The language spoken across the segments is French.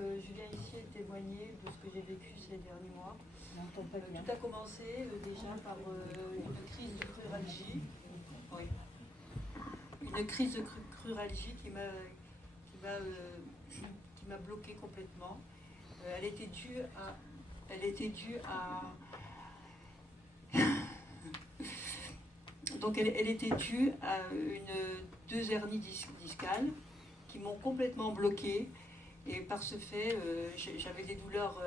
je viens ici témoigner de ce que j'ai vécu ces derniers mois. Tout a commencé déjà par une crise de cruralgie. Oui. Une crise de cruralgie qui m'a bloquée complètement. Elle était due à donc elle était due à deux hernies discales qui m'ont complètement bloquée. Et par ce fait, j'avais des douleurs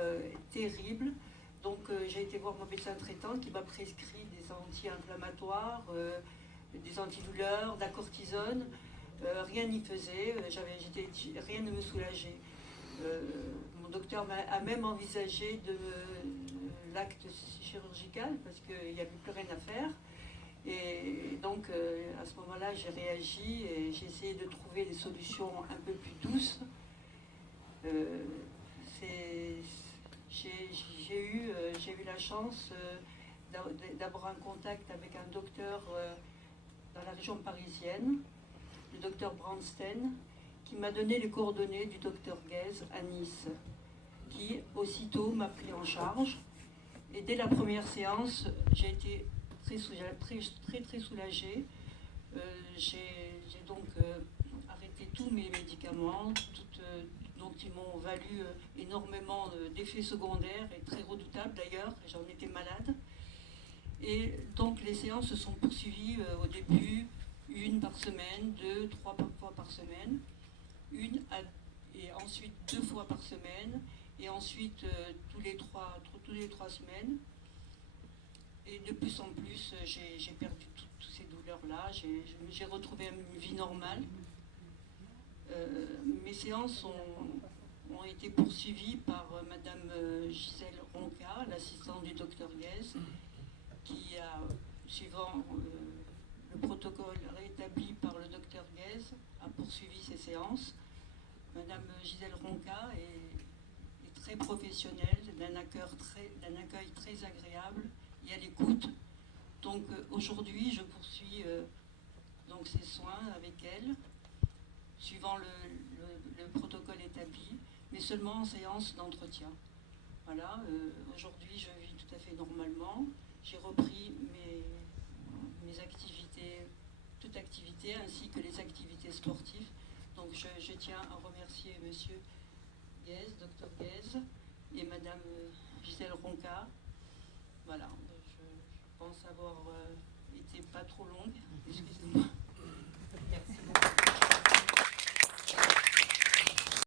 terribles. Donc j'ai été voir mon médecin traitant qui m'a prescrit des anti-inflammatoires, des antidouleurs, de la cortisone. Rien n'y faisait, rien ne me soulageait. Mon docteur a même envisagé l'acte chirurgical parce qu'il n'y avait plus rien à faire. Et donc à ce moment-là, j'ai réagi et j'ai essayé de trouver des solutions un peu plus douces. J'ai eu la chance d'avoir un contact avec un docteur dans la région parisienne, le docteur Brandsten, qui m'a donné les coordonnées du docteur Guez à Nice, qui aussitôt m'a pris en charge. Et dès la première séance, j'ai été très soulagée. J'ai donc arrêté tous mes médicaments, dont ils m'ont valu énormément d'effets secondaires et très redoutables d'ailleurs, j'en étais malade. Et donc les séances se sont poursuivies au début, une par semaine, 2, 3 fois par semaine, et ensuite 2 fois par semaine, et ensuite tous les 3 semaines. Et de plus en plus, j'ai perdu toutes ces douleurs-là, j'ai retrouvé une vie normale. Mes séances ont été poursuivies par Madame Gisèle Ronca, l'assistante du docteur Guez, qui a, suivant le protocole rétabli par le docteur Guez, a poursuivi ses séances. Madame Gisèle Ronca est très professionnelle, d'un accueil très agréable et à l'écoute. Donc aujourd'hui, je poursuis donc ces soins avec elle, suivant le protocole établi, mais seulement en séance d'entretien. Voilà, aujourd'hui je vis tout à fait normalement. J'ai repris mes activités, toute activité, ainsi que les activités sportives. Donc je tiens à remercier Monsieur Guez, Dr Guez, et Madame Gisèle Ronca. Voilà, je pense avoir été pas trop longue. Excusez-moi. Merci beaucoup.